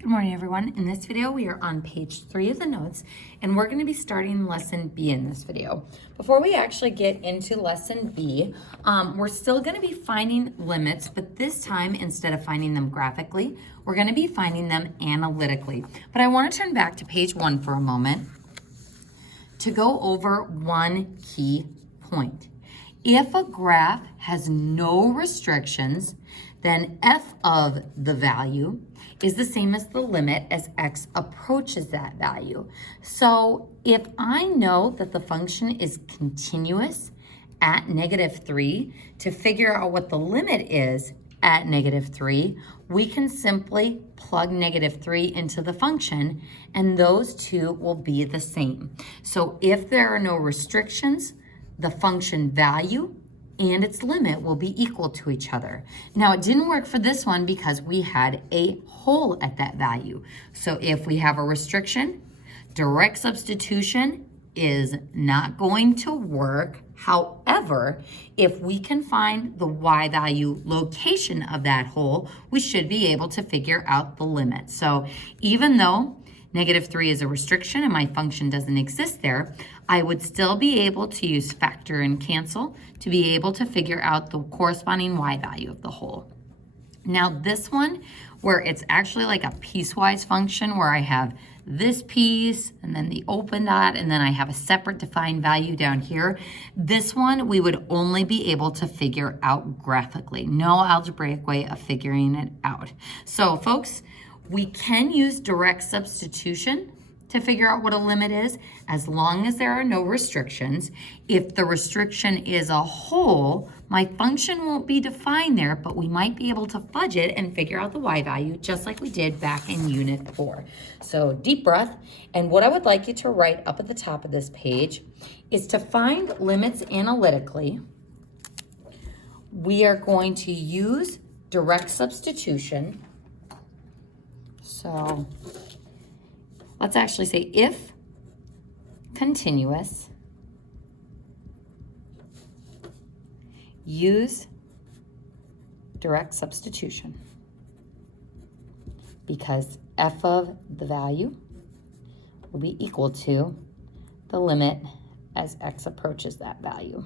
Good morning, everyone. In this video, we are on page 3 of the notes, and we're going to be starting lesson B in this video. Before we actually get into lesson B, we're still going to be finding limits, but this time, instead of finding them graphically, we're going to be finding them analytically. But I want to turn back to page 1 for a moment to go over one key point. If a graph has no restrictions, then f of the value is the same as the limit as x approaches that value. So if I know that the function is continuous at -3, to figure out what the limit is at -3, we can simply plug -3 into the function, and those two will be the same. So if there are no restrictions, the function value and its limit will be equal to each other. Now, it didn't work for this one because we had a hole at that value. So if we have a restriction, direct substitution is not going to work. However, if we can find the y value location of that hole, we should be able to figure out the limit. So even though -3 is a restriction and my function doesn't exist there, I would still be able to use factor and cancel to be able to figure out the corresponding y value of the hole. Now this one, where it's actually like a piecewise function where I have this piece and then the open dot and then I have a separate defined value down here, this one we would only be able to figure out graphically. No algebraic way of figuring it out. So folks, we can use direct substitution to figure out what a limit is as long as there are no restrictions. If the restriction is a hole, my function won't be defined there, but we might be able to fudge it and figure out the y value just like we did back in Unit 4. So deep breath, and what I would like you to write up at the top of this page is to find limits analytically. We are going to use direct substitution. So let's actually say if continuous, use direct substitution, because f of the value will be equal to the limit as x approaches that value.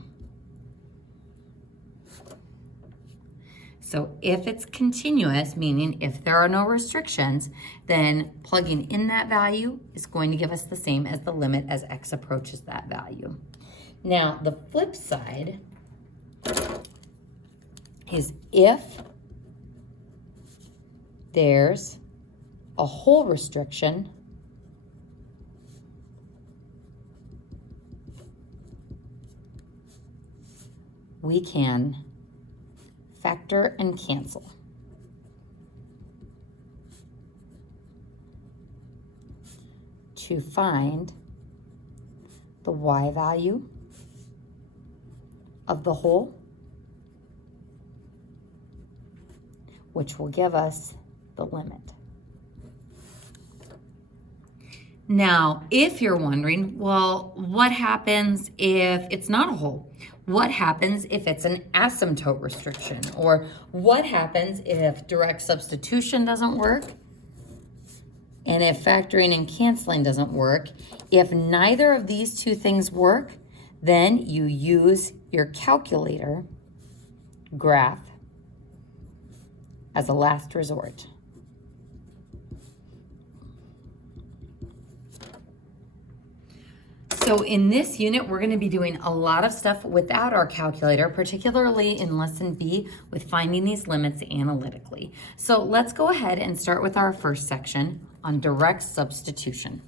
So if it's continuous, meaning if there are no restrictions, then plugging in that value is going to give us the same as the limit as x approaches that value. Now, the flip side is if there's a hole restriction, we can factor and cancel to find the y value of the hole, which will give us the limit. Now, if you're wondering, well, what happens if it's not a hole? What happens if it's an asymptote restriction? Or what happens if direct substitution doesn't work? And if factoring and canceling doesn't work? If neither of these two things work, then you use your calculator graph as a last resort. So in this unit, we're going to be doing a lot of stuff without our calculator, particularly in lesson B with finding these limits analytically. So let's go ahead and start with our first section on direct substitution.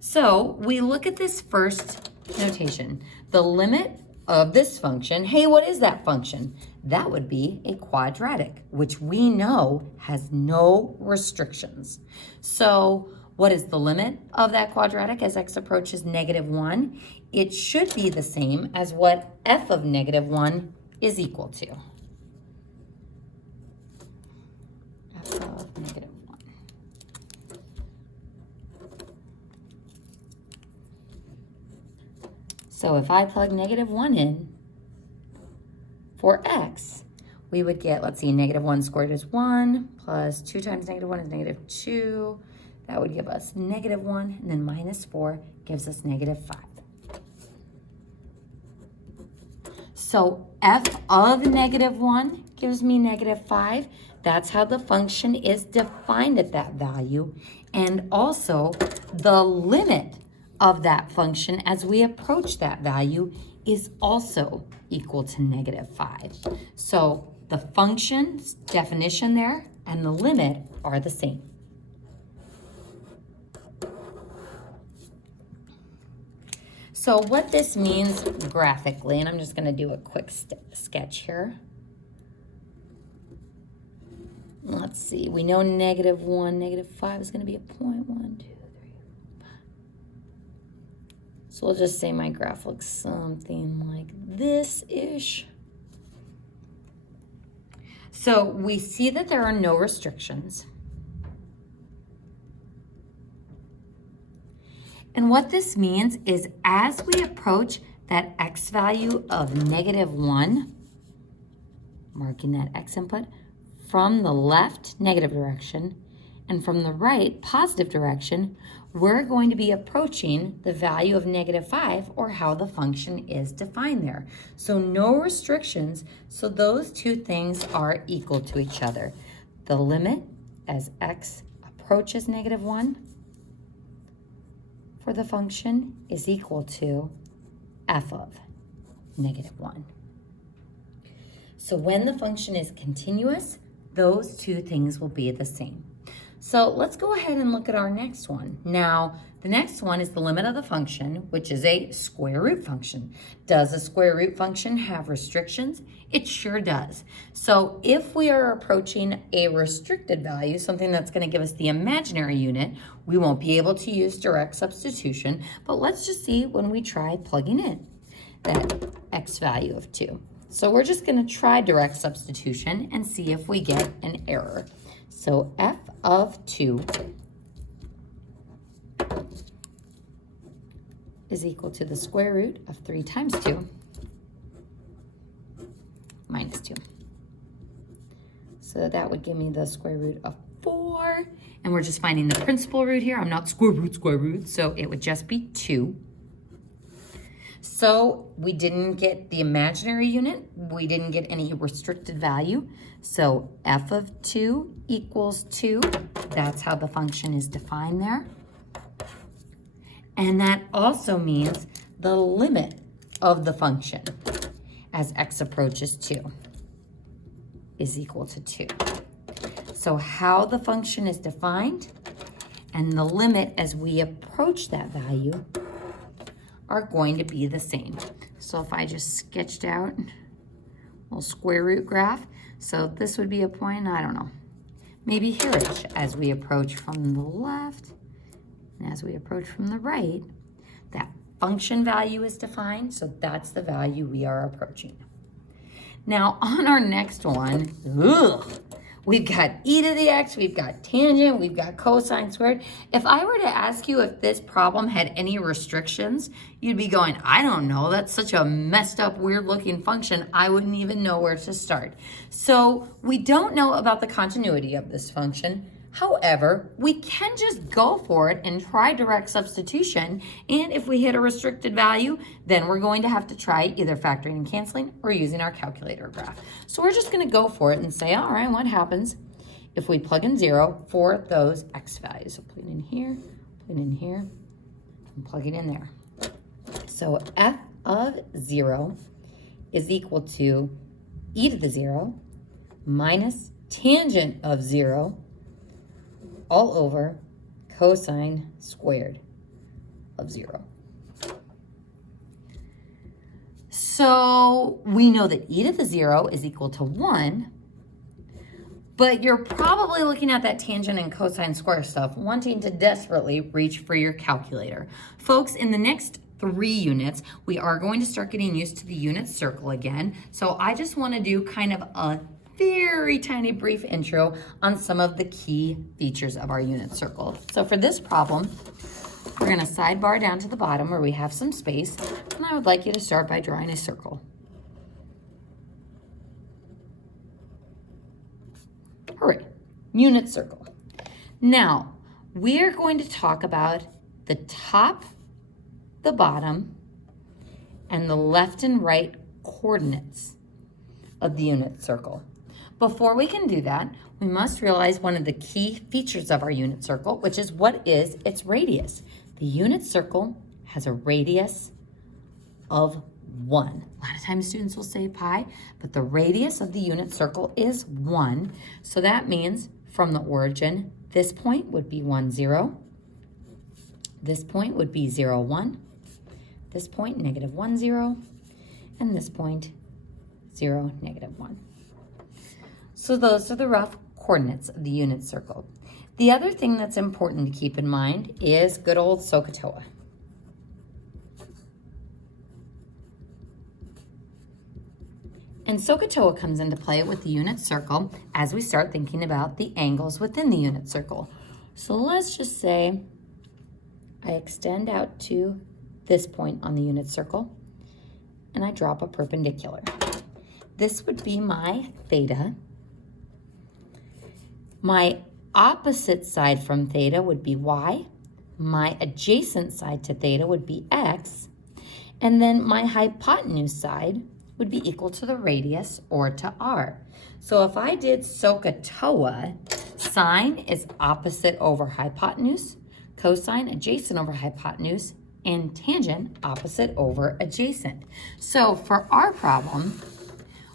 So we look at this first notation, the limit of this function. Hey, what is that function? That would be a quadratic, which we know has no restrictions. So what is the limit of that quadratic as x approaches -1? It should be the same as what f of -1 is equal to. F of -1. So if I plug -1 in for x, we would get, let's see, negative 1 squared is 1, plus 2 times negative 1 is negative 2. That would give us negative 1, and then minus 4 gives us negative 5. So f of negative 1 gives me negative 5. That's how the function is defined at that value. And also, the limit of that function as we approach that value is also equal to negative 5. So the function's definition there and the limit are the same. So what this means graphically, and I'm just going to do a quick sketch here. Let's see, we know negative 1, negative 5 is going to be a point. 1, 2, 3, 4, 5. So we'll just say my graph looks something like this-ish. So we see that there are no restrictions. And what this means is as we approach that x value of negative 1, marking that x input, from the left, negative direction, and from the right, positive direction, we're going to be approaching the value of negative 5, or how the function is defined there. So no restrictions, so those two things are equal to each other. The limit as x approaches negative 1 for the function is equal to f of negative 1. So when the function is continuous, those two things will be the same. So let's go ahead and look at our next one. Now, the next one is the limit of the function, which is a square root function. Does a square root function have restrictions? It sure does. So if we are approaching a restricted value, something that's going to give us the imaginary unit, we won't be able to use direct substitution, but let's just see when we try plugging in that x value of 2. So we're just going to try direct substitution and see if we get an error. So f of 2 is equal to the square root of 3 times 2 minus 2. So that would give me the square root of 4. And we're just finding the principal root here. I'm not square root, so it would just be 2. So we didn't get the imaginary unit. We didn't get any restricted value. So f of 2 equals 2. That's how the function is defined there. And that also means the limit of the function as x approaches 2 is equal to 2. So how the function is defined and the limit as we approach that value are going to be the same. So if I just sketched out a little square root graph, so this would be a point, I don't know, maybe here-ish as we approach from the left and as we approach from the right, that function value is defined, so that's the value we are approaching. Now on our next one, we've got e to the x, we've got tangent, we've got cosine squared. If I were to ask you if this problem had any restrictions, you'd be going, I don't know, that's such a messed up, weird looking function, I wouldn't even know where to start. So we don't know about the continuity of this function. However, we can just go for it and try direct substitution. And if we hit a restricted value, then we're going to have to try either factoring and canceling or using our calculator graph. So we're just going to go for it and say, all right, what happens if we plug in 0 for those x values? So plug it in here, and plug it in there. So f of 0 is equal to e to the 0 minus tangent of 0 all over cosine squared of 0. So we know that e to the 0 is equal to 1, but you're probably looking at that tangent and cosine square stuff, wanting to desperately reach for your calculator. Folks, in the next 3 units, we are going to start getting used to the unit circle again. So I just want to do kind of a very tiny brief intro on some of the key features of our unit circle. So for this problem, we're going to sidebar down to the bottom where we have some space, and I would like you to start by drawing a circle. Hooray, unit circle. Now, we are going to talk about the top, the bottom, and the left and right coordinates of the unit circle. Before we can do that, we must realize one of the key features of our unit circle, which is what is its radius. The unit circle has a radius of 1. A lot of times students will say pi, but the radius of the unit circle is 1. So that means from the origin, this point would be 1, 0. This point would be 0, 1. This point, negative 1, 0. And this point, 0, negative 1. So those are the rough coordinates of the unit circle. The other thing that's important to keep in mind is good old SOHCAHTOA. And SOHCAHTOA comes into play with the unit circle as we start thinking about the angles within the unit circle. So let's just say I extend out to this point on the unit circle and I drop a perpendicular. This would be my theta. My opposite side from theta would be y. My adjacent side to theta would be x. And then my hypotenuse side would be equal to the radius or to r. So if I did SOHCAHTOA, sine is opposite over hypotenuse, cosine adjacent over hypotenuse, and tangent opposite over adjacent. So for our problem,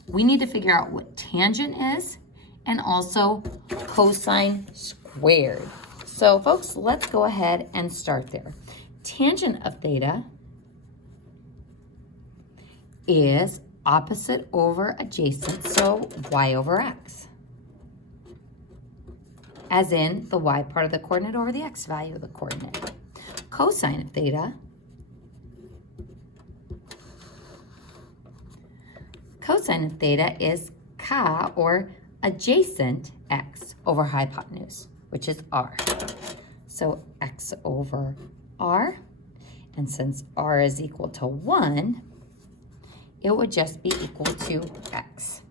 we need to figure out what tangent is and also cosine squared. So folks, let's go ahead and start there. Tangent of theta is opposite over adjacent, so y over x. As in the y part of the coordinate over the x value of the coordinate. Cosine of theta is ka, or adjacent x over hypotenuse, which is r. So x over r, and since r is equal to 1, it would just be equal to x.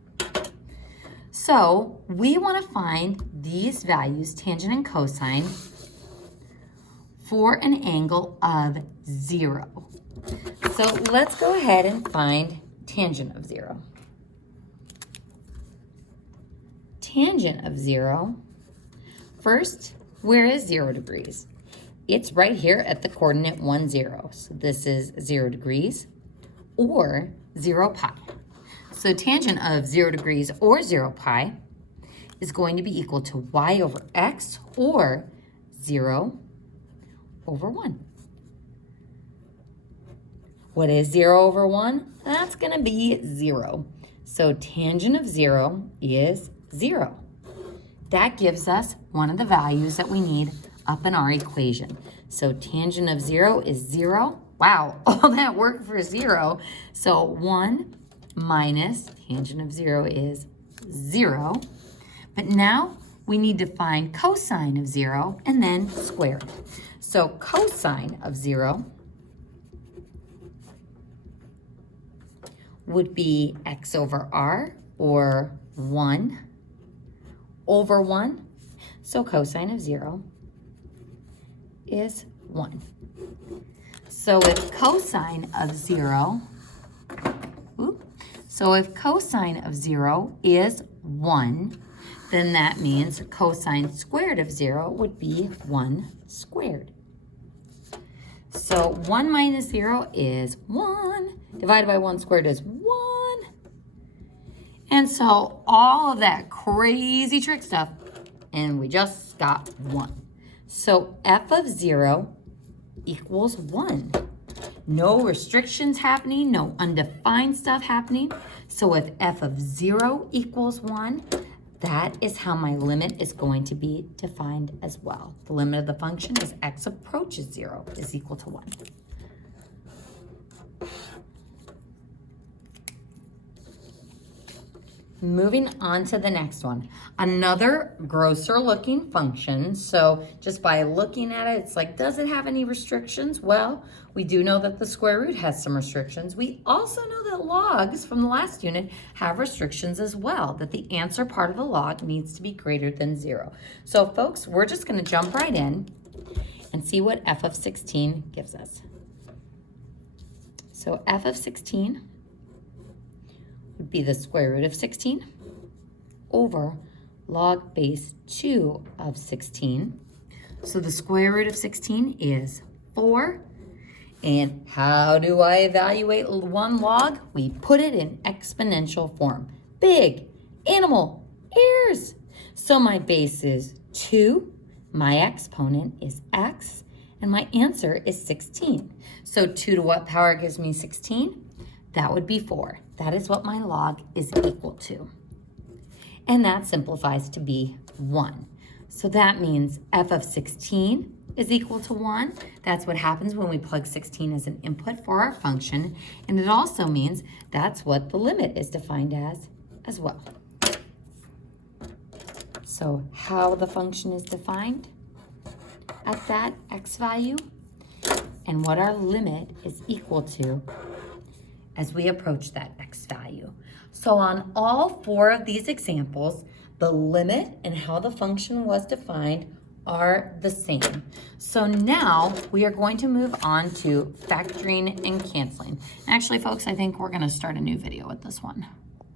So we want to find these values, tangent and cosine, for an angle of 0. So let's go ahead and find tangent of 0. Tangent of 0, first, where is 0 degrees? It's right here at the coordinate 1, 0. So this is 0 degrees or 0 pi. So tangent of 0 degrees or 0 pi is going to be equal to y over x, or 0 over 1. What is 0 over 1? That's going to be 0. So tangent of 0 is 0. That gives us one of the values that we need up in our equation. So tangent of 0 is 0. Wow, all that work for 0. So 1 minus tangent of 0 is 0. But now we need to find cosine of 0 and then square it. So cosine of 0 would be x over r, or 1 over 1. So cosine of 0 is 1. So if cosine of 0, is 1, then that means cosine squared of 0 would be 1 squared. So 1 minus 0 is 1, divided by 1 squared is 1. And so all of that crazy trick stuff, and we just got 1. So f of 0 equals 1. No restrictions happening, no undefined stuff happening. So if f of 0 equals 1, that is how my limit is going to be defined as well. The limit of the function as x approaches 0 is equal to 1. Moving on to the next one. Another grosser looking function. So just by looking at it, it's like, does it have any restrictions? Well, we do know that the square root has some restrictions. We also know that logs from the last unit have restrictions as well, that the answer part of the log needs to be greater than 0. So folks, we're just going to jump right in and see what f of 16 gives us. So f of 16 would be the square root of 16 over log base 2 of 16. So the square root of 16 is 4. And how do I evaluate one log? We put it in exponential form. Big, animal, ears. So my base is 2, my exponent is x, and my answer is 16. So 2 to what power gives me 16? That would be 4. That is what my log is equal to. And that simplifies to be 1. So that means f of 16 is equal to 1. That's what happens when we plug 16 as an input for our function. And it also means that's what the limit is defined as well. So how the function is defined at that x value and what our limit is equal to as we approach that x value. So on all 4 of these examples, the limit and how the function was defined are the same. So now we are going to move on to factoring and canceling. Actually, folks, I think we're going to start a new video with this one.